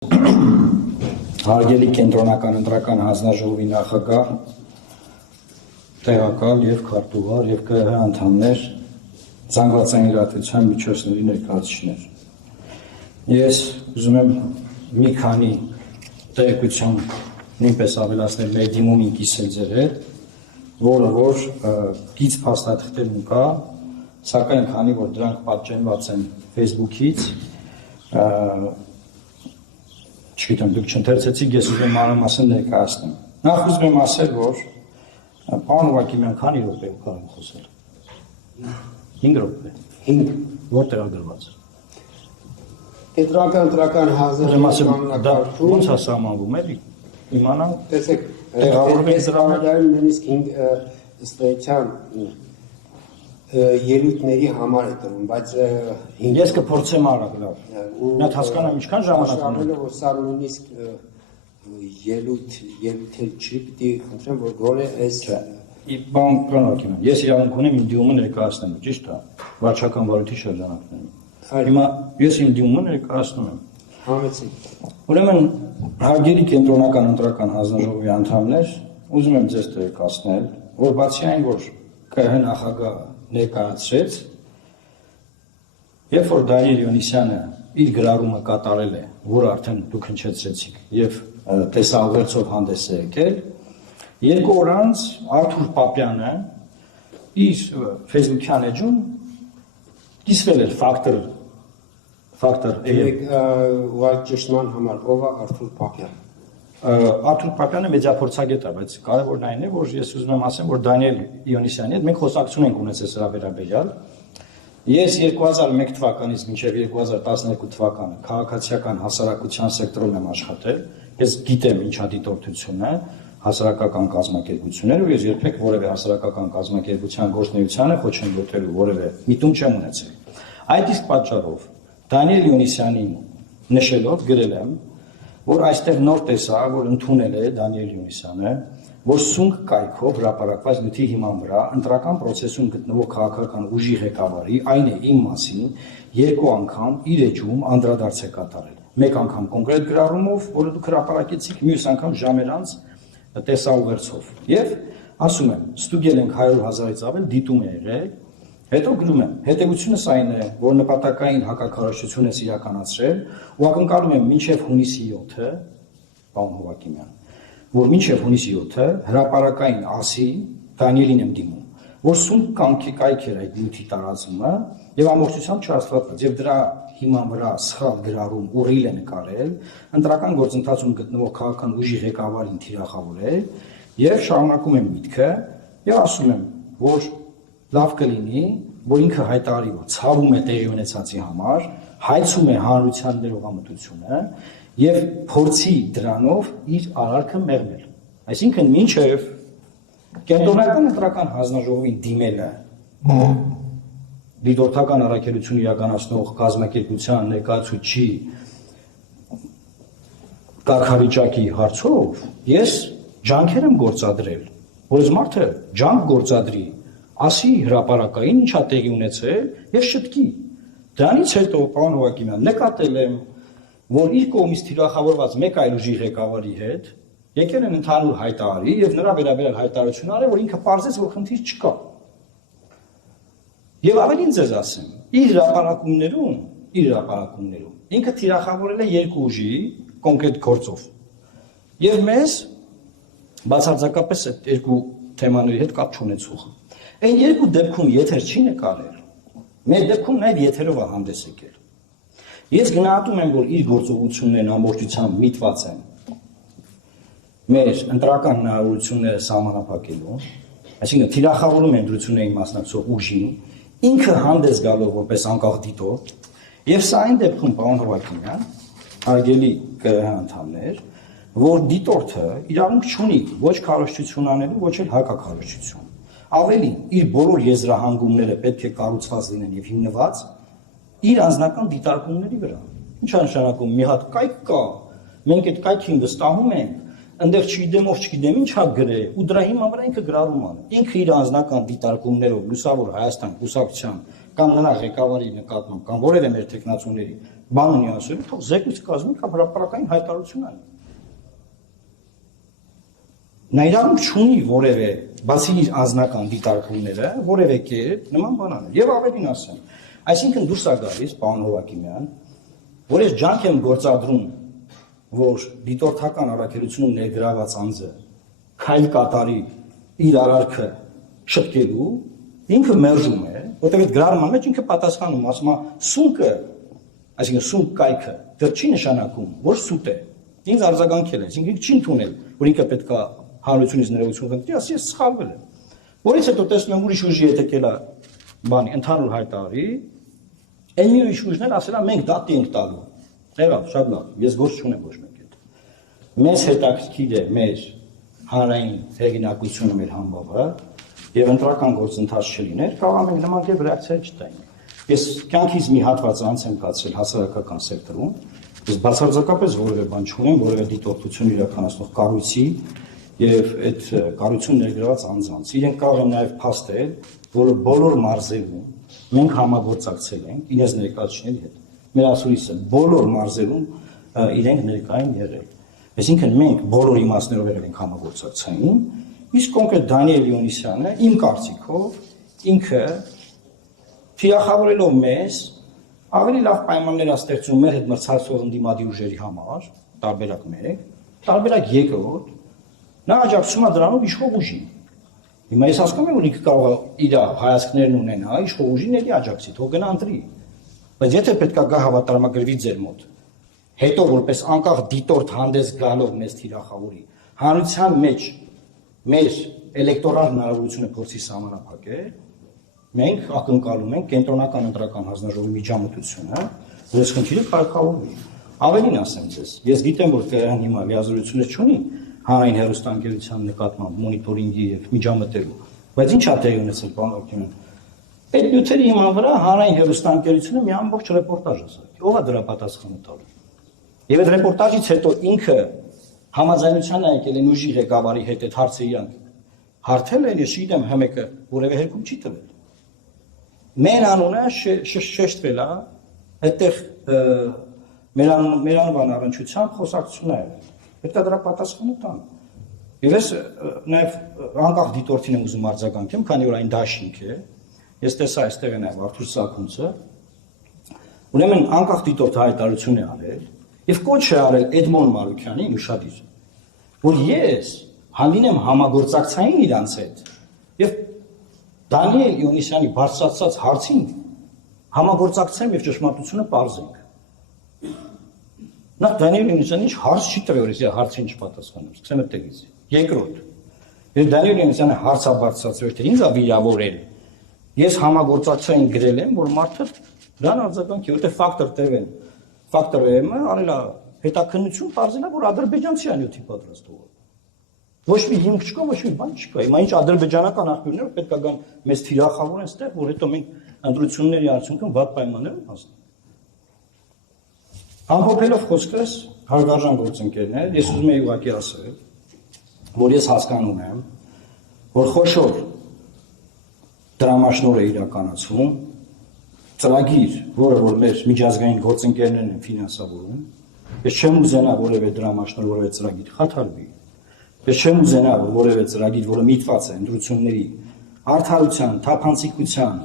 Հարգելի կենտրոնական ընտրական հանձնաժողովի նախագահ, տեղակալ և քարտուղար և ԿՀ անդամներ, զանգվածային լրատվության միջոցների ներկայացուցիչներ։ Ես ուզում եմ մի քանի տեղեկություն նույնպես ավելացնել մեր դիմումին կիսել ձեր հետ, որը որ գիծ փաստաթղթերում կա, սակայն քանի որ դրանք պատճենված են Facebook-ից, չգիտեմ, դուք չընթերցեցիք, ես ուզում եմ մանրամասն ներկայացնեմ։ Նախ ուզում եմ ասել, որ պարոն Հովհաննիսյան, քանի րոպե կարող եմ խոսել։ 5 րոպե։ 5 որտեղ է գրված։ Կենտրոնական ընտրական հանձնաժողովի ոնց է սահմանվում, էլի։ Իմանամ, տեսեք, տեղավորվեք դրամատուրգիայում նույնիսկ 5 ըստ էության ելույթների համար է տրվում, բայց ես կփորձեմ արագ լավ։ Նա հասկանամ ինչքան ժամանակ ունի։ Որ սա նույնիսկ ելույթեր չի, պիտի խնդրեմ, որ գոնե այս Պարոն Հովհաննիսյան, ես իրավունք ունեմ իմ դիմումը ներկայացնելու, ճիշտ է, վարչական վարույթի շրջանակներում։ Հիմա ես իմ դիմումը ներկայացնում եմ։ Համեցեք։ Ուրեմն, հարգելի կենտրոնական ընտրական հանձնաժողովի անդամներ, ուզում եմ ձեզ տեղեկացնել, որ բացի այն, որ ԿՀ նախագահը ներկայացրեց, երբ որ Դանիել Հովհաննիսյանը իր գրառումը կատարել է, որը արդեն դուք հնչեցրեցիք եւ տեսահաղորդով հանդես է եկել, 2 օր անց Արթուր Պապյանը իր Facebook-յան էջում կիսվել էր ֆակտոր ճշտման համար, ով է Արթուր Պապյանը։ Արթուր Պապյանը մեդիափորձագետ է, բայց կարևորն այն է, որ ես ուզում եմ ասեմ, որ Դանիել Հովհաննիսյանի հետ մենք խոսակցություն ենք ունեցել սրա վերաբերյալ։ Ես 2001 թվականից մինչև 2012 թվականը քաղաքացիական հասարակության սեկտորում եմ աշխատել, ես գիտեմ ինչա դիտորդությունը, հասարակական կազմակերպությունները, ու ես երբեք որևէ հասարակական կազմակերպության գործունեությանը խոչընդոտելու որևէ միտում չեմ ունեցել։ Այդ իսկ պատճառով Դանիել Հովհաննիսյանին նշելով գրել եմ, որ այստեղ նոր տեսա, որ ընդունել է Դանիել Հովհաննիսյանը, որ սունկ կայքով հրապարակված նյութի հիման վրա ընտրական process-ում գտնվող քաղաքական ուժի ղեկավարի, այն է իմ մասին, 2 անգամ իր էջում անդրադարձ է կատարել։ Մեկ անգամ կոնկրետ գրառումով, որը դուք հրապարակեցիք, մյուս անգամ ժամեր անց տեսաուղերձով։ Եվ ասում եմ, ստուգել ենք 100,000-ից ավել դիտում է եղել, հետո գրում եմ, հետևությունս այն է, որ նպատակային հակաքարոզչություն ես իրականացրել, ու ակնկալում եմ մինչև հունիսի 7-ը, պարոն Հովհաննիսյան, որ մինչև հունիսի 7-ը հրապարակային ասի Դանիելին եմ դիմում, որ սունկ կամքի կայք էր այդ նյութի տարածումը եւ ամբողջությամբ չհաստատված եւ դրա հիման վրա սխալ գրառում ուղիղ է նկարել, ընտրական գործընթացում գտնվող քաղաքական ուժի ղեկավարին թիրախավորել եւ շարունակում եմ միտքը եւ ասում եմ, որ լավ կլինի, որ ինքը հայտարարի, որ ցավում է տեղի ունեցածի համար, հայցում է հանրության ներողամտությունը եւ փորձի դրանով իր արարքը մեղմել։ Այսինքն մինչեւ կենտրոնական ընտրական հանձնաժողովին դիմելը դիտորդական առաքելություն իրականացնող կազմակերպության ներկայացուցիչի կարգավիճակի հարցով ես ջանքեր եմ գործադրել, որ այս մարդը ջանք գործադրի, ասի հրապարակային ինչա տեղի ունեցել եւ շտկի։ Դրանից հետո, պարոն Հովհաննիսյան, նկատել եմ, որ իր կողմից թիրախավորված մեկ այլ ուժի ղեկավարի հետ եկել են ընդհանուր հայտարարի եւ նրա վերաբերյալ հայտարարություն արել, որ ինքը պարզեց, որ խնդիր չկա։ Եվ ավելին ձեզ ասեմ, իր հրապարակումներում ինքը թիրախավորել է 2 ուժի կոնկրետ գործով։ Եվ մեզ բացարձակապես այդ 2 թեմաների հետ կապ չունեցող։ Այն 2 դեպքում եթեր չի նկարել, մեր դեպքում նաև եթերով է հանդես եկել։ Ես գնահատում եմ, որ իր գործողություններն ամբողջությամբ միտված են մեր ընտրական հնարավորությունները սահմանափակելու, այսինքն թիրախավորում են ընտրություններին մասնակցող ուժին, ինքը հանդես գալով որպես անկախ դիտորդ, եւ սա այն դեպքում, պարոն Հովհաննիսյան, հարգելի ԿՀ անդամներ, որ դիտորդը իրավունք չունի ոչ քարոզչություն անելու, ոչ էլ հակաքարոզչություն։ Ավելին, իր բոլոր եզրահանգումները պետք է կառուցված լինեն եւ հիմնված իր անձնական դիտարկումների վրա։ Ինչ է նշանակում, մի հատ կայք կա, մենք այդ կայքին վստահում ենք, այնտեղ չգիտեմ ով չգիտեմ ինչա գրե, ու դրա հիման վրա ինքը գրառում անում։ Ինքը իր անձնական դիտարկումներով լուսավոր Հայաստան կուսակցության կամ նրա ղեկավարի նկատմամբ կամ որևէ մեր տեխնացուների բան ունի ասել, թող զեկույց կազմի կամ հրապարակային հայտարարություն անի։ Նա իրավունք չունի որևէ, բացի իր անձնական դիտարկումները, որևէ կերպ նման բան անել։ Եվ ավելին ասեմ, այսինքն դուրս է գալիս, պարոն Հովակիմյան, որ ես ջանք եմ գործադրում, որ դիտորդական առաքելությունում ներգրաված անձը քայլ կատարի իր արարքը շտկելու, ինքը մերժում է, որտեղ այդ գրառման մեջ ինքը պատասխանում, ասում է սունկը, այսինքն սունկ կայքը դեռ չի նշանակում, որ սուտ է։ Ինձ արձագանքել է, այսինքն ինքը չի ընդունել, որ ինքը պետք է հանրությունից ներողություն խնդրի, ասի ես սխալվել եմ։ Որից հետո տեսնում եմ ուրիշ ուժի հետ եկել է բանի ընդհանուր հայտարարի, այն մի ուրիշ ուժներ ասել է մենք դատի ենք տալու։ Եղավ, շատ լավ, ես գործ չունեմ ոչ մեկ հետ։ Մեզ հետաքրքիր է մեր հանրային հեղինակությունը մեր համբավը եւ ընտրական գործընթաց չլիներ, կարող ենք նման դեպք ռեակցիա չտայինք։ Ես կյանքից մի հատված անց եմ կացել հասարակական սեկտորում, ես բացարձակապես որևէ բան չունեմ, որևէ դիտորդություն իրականացնող կառույցի եւ այդ կառույցում ներգրաված անձանց։ Իրենք կարող են նաեւ փաստել, որ բոլոր մարզերում մենք համագործակցել ենք իրենց ներկայացուցիչների հետ։ Մեր ասուլիսը բոլոր մարզերում իրենք ներկա են եղել։ Այսինքն մենք բոլոր իմաստներով եղել ենք համագործակցային, իսկ կոնկրետ Դանիել Իոնիսյանը իմ կարծիքով ինքը թիրախավորելով մեզ ավելի լավ պայմաններ ստեղծում մեր հետ մրցակցող ընդդիմադիր ուժերի համար, տարբերակ 1, տարբերակ 2, նա աջակցում է դրանով իշխող ուժին։ Հիմա ես հասկանում եմ, որ ինքը կարող է իր հայացքներն ունենա, իշխող ուժին էլի աջակցի, թող գնա ընտրի։ Բայց եթե պետքա գա հավատարմագրվի ձեր մոտ, հետո որպես անկախ դիտորդ հանդես գալով մեզ թիրախավորի, հանրության մեջ մեր էլեկտորալ հնարավորությունը փորձի սահմանափակել, մենք ակնկալում ենք կենտրոնական ընտրական հանձնաժողովի միջամտությունը, որ այս խնդիրը կարգավորվի։ Ավելին ասեմ ձեզ, ես գիտեմ, որ ԿՀ-ն հիմա լիազորություններ չունի հանրային հեռուստաընկերության նկատմամբ մոնիտորինգի եւ միջամտելու, բայց ինչ է տեղի ունեցել, պարոն Հովակիմյան։ Այդ նյութերի հիման վրա հանրային հեռուստաընկերությունը մի ամբողջ ռեպորտաժ է սարքել։ Ո՞վ է դրա պատասխանը տալու։ Եվ այդ ռեպորտաժից հետո ինքը համաձայնության է եկել այն ուժի ղեկավարի հետ այդ հարցը իրանք հարթել են, ես չգիտեմ ՀՄԿ որևէ հերքում չի տվել։ Մեր անունը շեշտվել է, այդտեղ մեր անվան առնչությամբ խոսակցություն է եղել։ Պետք է դրա պատասխանը տան։ Եվ ես նաև անկախ դիտորդին եմ ուզում արձագանքեմ, քանի որ այն դաշինք է, ես տեսա այստեղ է նաև Արթուր Սաքունցը, ուրեմն անկախ դիտորդը հայտարարություն է արել եւ կոչ է արել Էդմոն Մարուքյանին ուշադիր, որ ես հանդինեմ համագործակցային իրանց հետ եւ Դանիել Իոնիսյանի բարձրացած հարցին համագործակցեմ եւ ճշմարտությունը պարզենք։ Նա Դանիել Իոնիսյանը ինչ հարց չի տվել, որ ես հարցին չպատասխանեմ, սկսեմ այդտեղից։ Երկրորդ, երբ Դանիել Իոնիսյանը հարցը բարձրացրել, թե ինձ է վիրավորել, ես համագործակցային գրել եմ, որ մարդը դրան արձագանքի, որտեղ ֆակտոր տևեն, ֆակտոր M-ը արել է հետաքննություն, պարզել է, որ ադրբեջանցի է նյութի պատրաստողը։ Ոչ մի հիմք չկա, ոչ մի բան չկա։ Հիմա ինչ ադրբեջանական աղբյուրները պետք է գան մեզ թիրախավորեն այստեղ, որ հետո մենք ընտրությունների արդյունքում վատ պայմաններում հասնենք։ Ամփոփելով խոսքս, հարգարժան գործընկերներ, ես ուզում եմ ուղղակի ասել, որ ես հասկանում եմ, որ խոշոր դրամաշնոր է իրականացվում, ծրագիր, որը որ մեր միջազգային գործընկերներն են ֆինանսավորում, ես չեմ ուզենա որևէ դրամաշնոր, որևէ ծրագիր խաթարվի, ես չեմ ուզենա որևէ ծրագիր, որը միտված է ընտրությունների արդարության, թափանցիկության,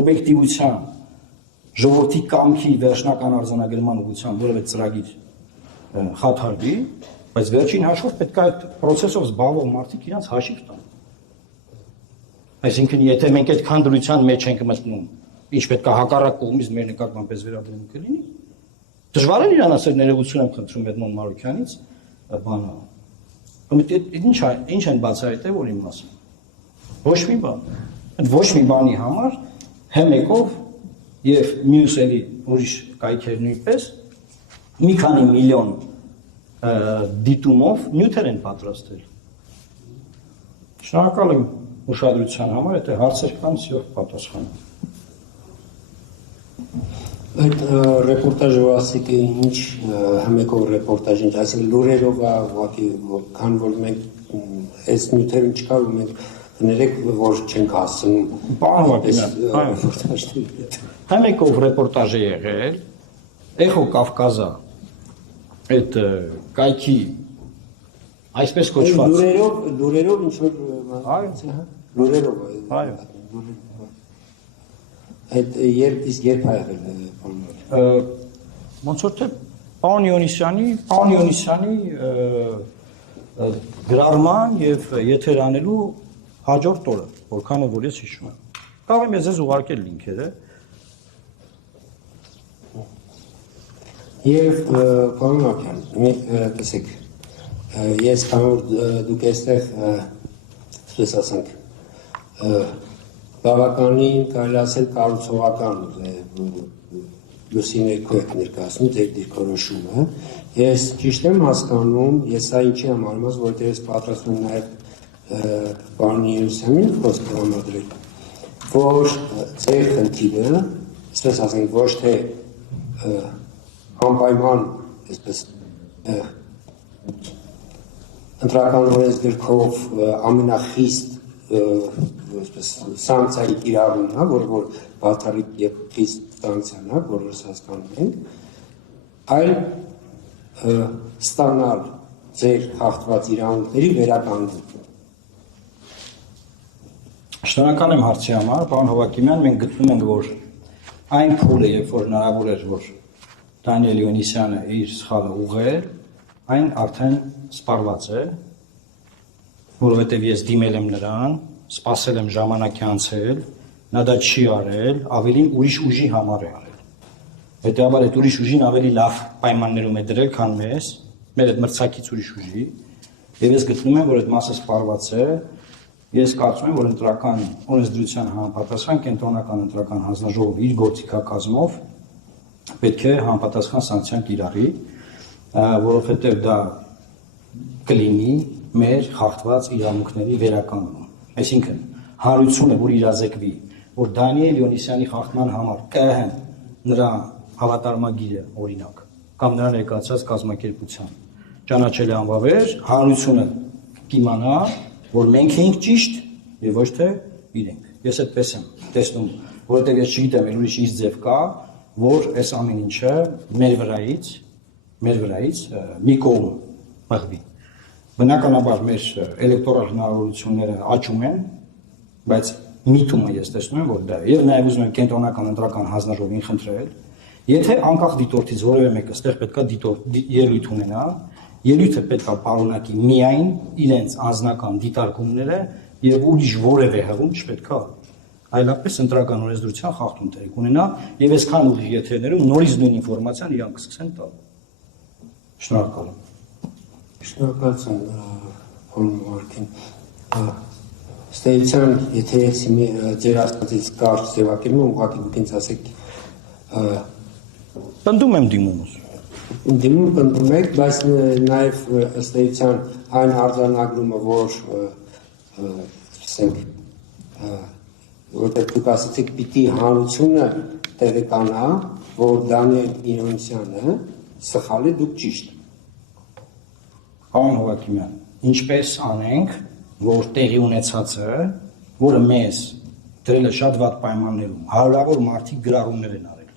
օբյեկտիվության, ժողովրդի կամքի վերջնական արձանագրման ուղղությամբ որևէ ծրագիր խաթարվի, բայց վերջին հաշվով պետք է այդ process-ով զբաղվող մարդիկ իրենց հաշիվ տան։ Այսինքն, եթե մենք այդքան դրության մեջ ենք մտնում, ինչ պետք է հակառակ կողմից մեր նկատմամբ պես վերաբերմունք լինի, դժվար է իրան ասել ներողություն եմ խնդրում Էդմոն Մարուքյանից, բանը։ Ինչ են բացահայտել, որ իմ ասում։ Ոչ մի բան։ Այդ ոչ մի բանի համար ՀՄԿ-ով եւ մյուս էլի ուրիշ կայքեր նույնպես մի քանի միլիոն դիտումով նյութեր են պատրաստել։ Շնորհակալ եմ ուշադրության համար, եթե հարցեր կան, սիրով պատասխանեմ։ Այդ ռեպորտաժը ասեք ինչ ՀՄԿ-ով ռեպորտաժ ինչ, այսինքն լուրերով է, ուղղակի քան որ մենք այս նյութերին չկար ու մենք ներեք որ չենք հասցնում։ ՀՄԿ-ով ռեպորտաժ է եղել, Էխո Կավկազա այդ կայքի այսպես կոչված լուրերով ինչ որ լուրերով այո այդ երբ ա եղել բանը ոնց որ թե պարոն Իոնիսյանի գրառման եւ եթերանելու հաջորդ օրը որքանով որ ես հիշում եմ կարող եմ ես ձեզ ուղարկել լինքերը եւ պարոն Ակյան տեսեք ես կարող դուք այստեղ ասես ասենք բավականին կարելի ասել կառուցողական լուսի ներքո եք ներկայացնում ձեր դիրքորոշումը ես ճիշտ եմ հասկանում ես սա ինչի համարում եմ որտեղ ես պատրաստում եմ նաեւ պարոն Իոնիսյանին խոսք համադրել որ ձեր խնդիրը ասես ասենք ոչ թե անպայման այսպես ընտրական օրենսգրքով ամենախիստ այսպես սանկցիայի կիրառումն է, որ բացառիկ եւ խիստ սանկցիան է, որոնց հասկանում ենք, այլ ստանալ ձեր հաղթված իրավունքների վերականգնում։ Շնորհակալ եմ հարցի համար, պարոն Հովակիմյան, մենք գտնում ենք, որ այն փուլը, երբ որ հնարավոր էր, որ Դանիել Իոնիսյանը իր սխալը ուղղեր, այն արդեն սպառված է, որովհետև ես դիմել եմ նրան, սպասել եմ ժամանակի անցել, նա դա չի արել, ավելին ուրիշ ուժի համար է արել։ Հետևաբար այդ ուրիշ ուժին ավելի լավ պայմաններում է դրել, քան մեզ, մեր այդ մրցակից ուրիշ ուժի, եւ ես գտնում եմ, որ այդ մասը սպառված է, ես կարծում եմ, որ ընտրական օրենսդրության համապատասխան կենտրոնական ընտրական հանձնաժողովը իր գործիքակազմով պետք է համապատասխան սանկցիան կիրառի, որովհետև դա կլինի մեր խախտված իրավունքների վերականգնում։ Այսինքն, հանրությունը, որ իրազեկվի, որ Դանիել Իոնիսյանի խախտման համար ԿՀ-ն նրա հավատարմագիրը, օրինակ, կամ նրա ներկայացած կազմակերպության ճանաչել է անվավեր, հանրությունը կիմանա, որ մենք ենք ճիշտ եւ ոչ թե իրենք։ Ես այդպես եմ տեսնում, որովհետեւ ես չգիտեմ, ուրիշ ինչ ձև կա, որ այս ամեն ինչը մեր վրայից մի կողմ մղվի։ Բնականաբար մեր էլեկտորալ հնարավորությունները աճում են, բայց միտումը ես տեսնում եմ, որ դա է։ Եվ նաև ուզում եմ կենտրոնական ընտրական հանձնաժողովին խնդրել, եթե անկախ դիտորդից որևէ մեկը ստեղ պետքա ելույթ ունենա, ելույթը պետքա պարունակի միայն իրենց անձնական դիտարկումները եւ ուրիշ որևէ հղում չպետքա այլապես ընտրական օրենսդրության խախտում տեղի ունենա եւ այսքան ուղիղ եթերներում նորից նույն ինֆորմացիան իրանք կսկսեն տալ։ Շնորհակալ եմ։ Շնորհակալություն պարոն Մարկին։ Ստեյցյան, եթե ձեր ասածից կարճ ձևակերպում ուղղակի դուք ինձ ասեք Պնդում եմ դիմումս։ Պնդում եք, բայց նաև ստեյցյան այն արձանագրումը, որ ասենք որտեղ դուք ասացիք պիտի հանրությունը տեղեկանա, որ Դանիել Իոնիսյանը սխալ է, դուք ճիշտ։ Պարոն Հովակիմյան, ինչպես անենք, որ տեղի ունեցածը, որը մեզ դրել է շատ վատ պայմաններում, հարյուրավոր մարդիկ գրառումներ են արել,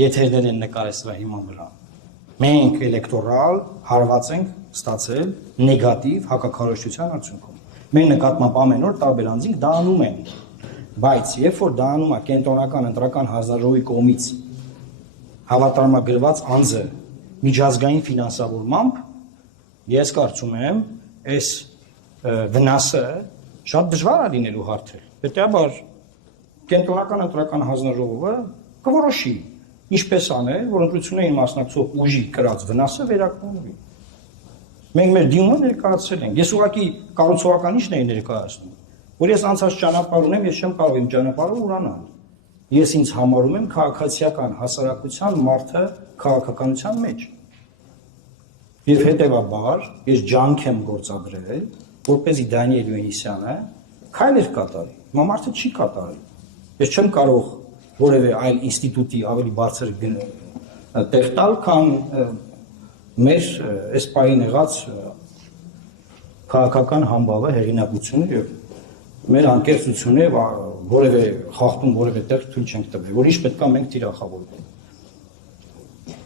եթերներ են նկարել սրա հիման վրա։ Մենք էլեկտորալ հարված ենք ստացել նեգատիվ հակաքարոզչության արդյունքում։ Մեր նկատմամբ ամեն օր տարբեր անձինք դա անում են, բայց երբ որ դա անում է կենտրոնական ընտրական հանձնաժողովի կողմից հավատարմագրված անձը միջազգային ֆինանսավորմամբ, ես կարծում եմ, այս վնասը շատ դժվար է լինելու հարթել։ Հետևաբար կենտրոնական ընտրական հանձնաժողովը կորոշի ինչպես անել, որ ընտրություններին մասնակցող ուժի կրած վնասը վերականգնվի։ Մենք մեր դիմումը ներկայացրել ենք։ Ես ուղղակի կառուցողական ինչն էի ներկայացնում, որ ես անցած ճանապարհ ունեմ, ես չեմ կարող իմ ճանապարհը ուրանալ։ Ես ինձ համարում եմ քաղաքացիական հասարակության մարդը քաղաքականության մեջ։ Եվ հետևաբար ես ջանք եմ գործադրել, որպեսզի Դանիել Իոնիսյանը քայլեր կատարի։ Հիմա մարդը չի կատարել։ Ես չեմ կարող որևէ այլ ինստիտուտի ավելի բարձր տեղ տալ, քան մեր այս պահին եղած քաղաքական համբավը, հեղինակությունը եւ մեր անկեղծությունը որևէ խախտում, որևէ տեղ թույլ չենք տվել, որ ինչ պետքա մենք թիրախավորենք։